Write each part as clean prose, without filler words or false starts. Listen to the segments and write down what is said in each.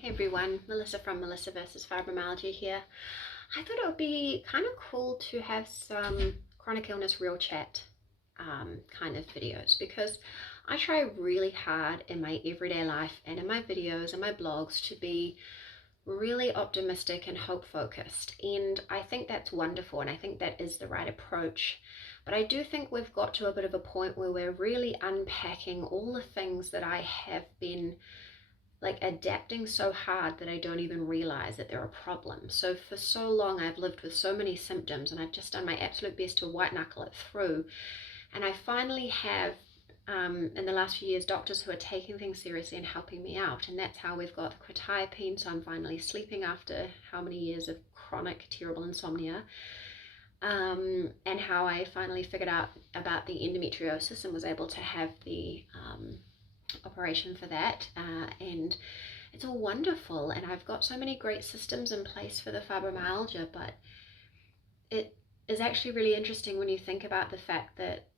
Hey everyone, Melissa from Melissa vs. Fibromyalgia here. I thought it would be kind of cool to have some chronic illness real chat kind of videos because I try really hard in my everyday life and in my videos and my blogs to be really optimistic and hope focused. And I think that's wonderful and I think that is the right approach. But I do think we've got to a bit of a point where we're really unpacking all the things that I have been like adapting so hard that I don't even realize that they're a problem. So for so long I've lived with so many symptoms and I've just done my absolute best to white knuckle it through. And I finally have in the last few years doctors who are taking things seriously and helping me out, and that's how we've got the quetiapine, so I'm finally sleeping after how many years of chronic terrible insomnia, and how I finally figured out about the endometriosis and was able to have the operation for that, and it's all wonderful, and I've got so many great systems in place for the fibromyalgia. But it is actually really interesting when you think about the fact that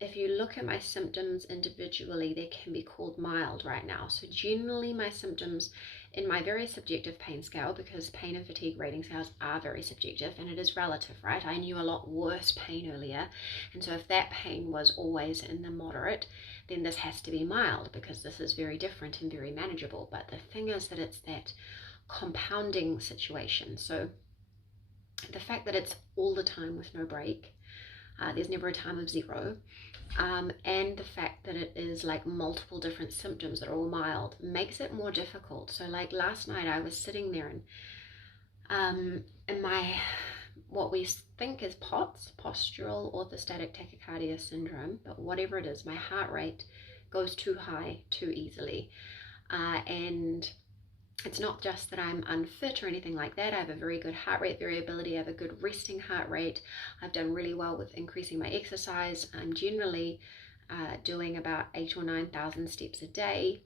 if you look at my symptoms individually, they can be called mild right now. So generally my symptoms in my very subjective pain scale, because pain and fatigue rating scales are very subjective and it is relative, right? I knew a lot worse pain earlier, and so if that pain was always in the moderate, then this has to be mild because this is very different and very manageable. But the thing is that it's that compounding situation. So the fact that it's all the time with no break, there's never a time of zero, and the fact that it is like multiple different symptoms that are all mild makes it more difficult. So like last night I was sitting there and in my what we think is POTS, postural orthostatic tachycardia syndrome, but whatever it is, my heart rate goes too high too easily, and it's not just that I'm unfit or anything like that. I have a very good heart rate variability. I have a good resting heart rate. I've done really well with increasing my exercise. I'm generally doing about 8,000 or 9,000 steps a day.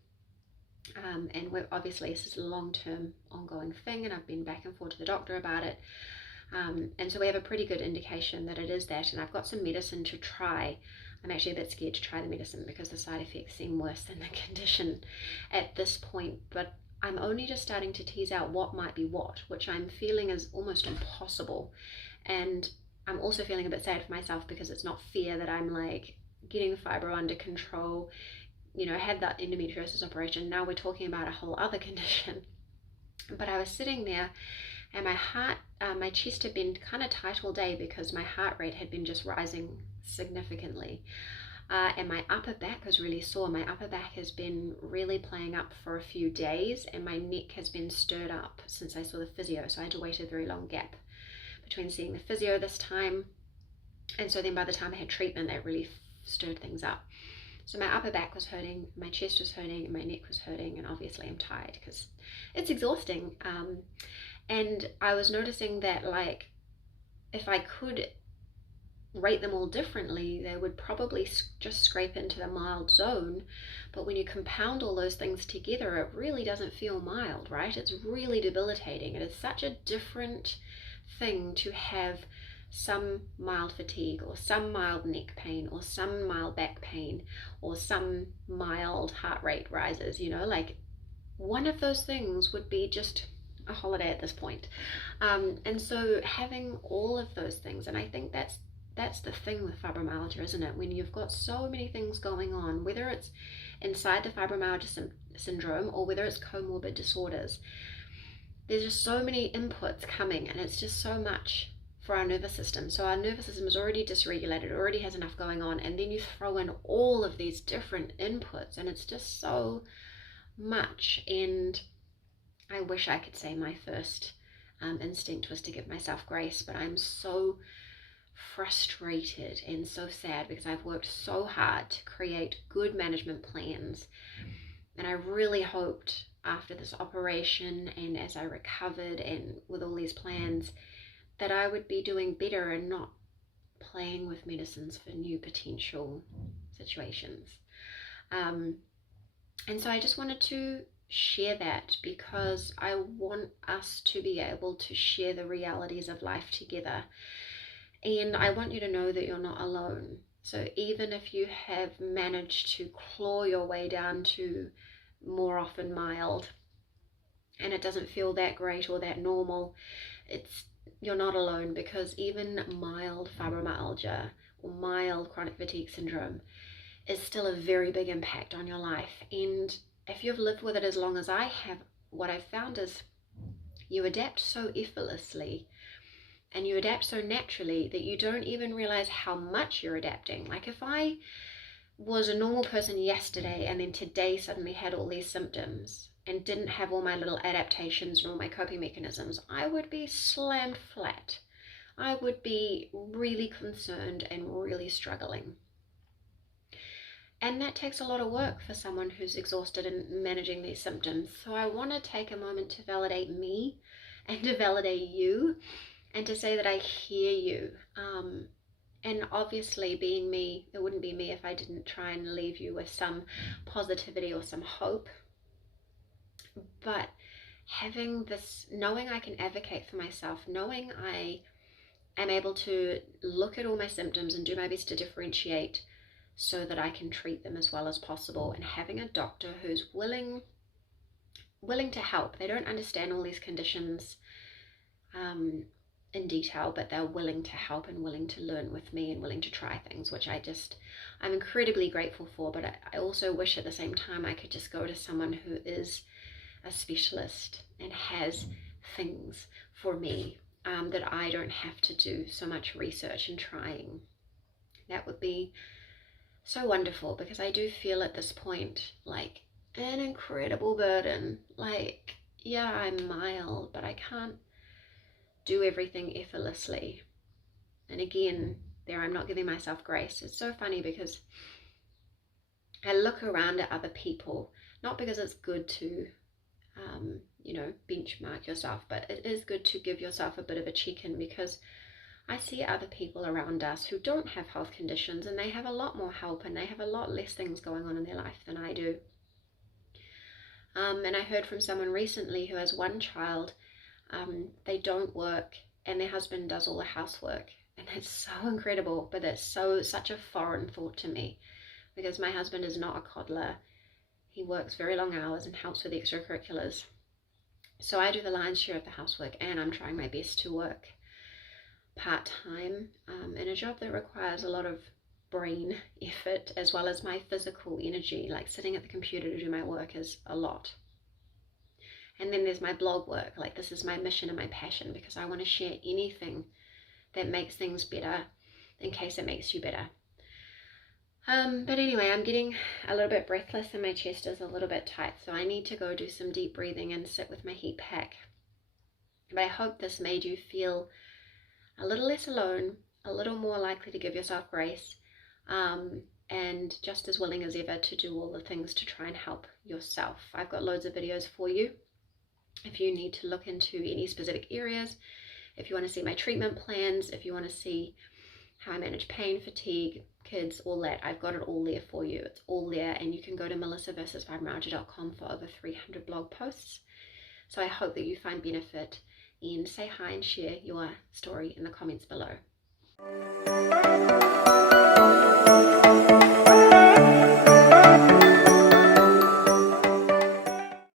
And obviously this is a long-term ongoing thing, and I've been back and forth to the doctor about it. And so we have a pretty good indication that it is that, and I've got some medicine to try. I'm actually a bit scared to try the medicine because the side effects seem worse than the condition at this point, but I'm only just starting to tease out what might be what, which I'm feeling is almost impossible. And I'm also feeling a bit sad for myself because it's not fair that I'm like getting fibro under control, you know, I had that endometriosis operation, now we're talking about a whole other condition. But I was sitting there and my heart, my chest had been kind of tight all day because my heart rate had been just rising significantly. And my upper back was really sore. My upper back has been really playing up for a few days, and my neck has been stirred up since I saw the physio. So I had to wait a very long gap between seeing the physio this time. And so then by the time I had treatment, that really stirred things up. So my upper back was hurting, my chest was hurting, and my neck was hurting, and obviously I'm tired because it's exhausting. And I was noticing that like if I could rate them all differently, they would probably just scrape into the mild zone. But when you compound all those things together, it really doesn't feel mild, right? It's really debilitating. It is such a different thing to have some mild fatigue or some mild neck pain or some mild back pain or some mild heart rate rises, you know, like one of those things would be just a holiday at this point. And so having all of those things, and I think that's the thing with fibromyalgia, isn't it? When you've got so many things going on, whether it's inside the fibromyalgia syndrome or whether it's comorbid disorders, there's just so many inputs coming, and it's just so much for our nervous system. So our nervous system is already dysregulated, already has enough going on, and then you throw in all of these different inputs, and it's just so much. And I wish I could say my first instinct was to give myself grace, but I'm so frustrated and so sad because I've worked so hard to create good management plans, and I really hoped after this operation and as I recovered and with all these plans that I would be doing better and not playing with medicines for new potential situations. And so I just wanted to share that because I want us to be able to share the realities of life together. And I want you to know that you're not alone. So even if you have managed to claw your way down to more often mild, and it doesn't feel that great or that normal, you're not alone, because even mild fibromyalgia or mild chronic fatigue syndrome is still a very big impact on your life. And if you've lived with it as long as I have, what I've found is you adapt so effortlessly and you adapt so naturally that you don't even realize how much you're adapting. Like if I was a normal person yesterday and then today suddenly had all these symptoms and didn't have all my little adaptations and all my coping mechanisms, I would be slammed flat. I would be really concerned and really struggling. And that takes a lot of work for someone who's exhausted in managing these symptoms. So I want to take a moment to validate me and to validate you and to say that I hear you. And obviously, being me, it wouldn't be me if I didn't try and leave you with some positivity or some hope. But having this, knowing I can advocate for myself, knowing I am able to look at all my symptoms and do my best to differentiate so that I can treat them as well as possible, and having a doctor who's willing to help. They don't understand all these conditions in detail, but they're willing to help and willing to learn with me and willing to try things, which I'm incredibly grateful for. But I also wish at the same time I could just go to someone who is a specialist and has things for me that I don't have to do so much research and trying. That would be so wonderful, because I do feel at this point like an incredible burden. Like, yeah, I'm mild, but I can't do everything effortlessly. And again, there I'm not giving myself grace. It's so funny because I look around at other people, not because it's good to benchmark yourself, but it is good to give yourself a bit of a check-in, because I see other people around us who don't have health conditions and they have a lot more help and they have a lot less things going on in their life than I do. And I heard from someone recently who has one child. They don't work and their husband does all the housework, and it's so incredible, but it's such a foreign thought to me, because my husband is not a coddler. He works very long hours and helps with extracurriculars. So I do the lion's share of the housework, and I'm trying my best to work part-time in a job that requires a lot of brain effort as well as my physical energy. Like sitting at the computer to do my work is a lot. And then there's my blog work. Like, this is my mission and my passion, because I want to share anything that makes things better in case it makes you better. But anyway, I'm getting a little bit breathless and my chest is a little bit tight, so I need to go do some deep breathing and sit with my heat pack. But I hope this made you feel a little less alone, a little more likely to give yourself grace, and just as willing as ever to do all the things to try and help yourself. I've got loads of videos for you if you need to look into any specific areas, if you want to see my treatment plans, if you want to see how I manage pain, fatigue, kids, all that. I've got it all there for you. It's all there, and you can go to melissaversusfibromyalgia.com for over 300 blog posts. So I hope that you find benefit, and say hi and share your story in the comments below.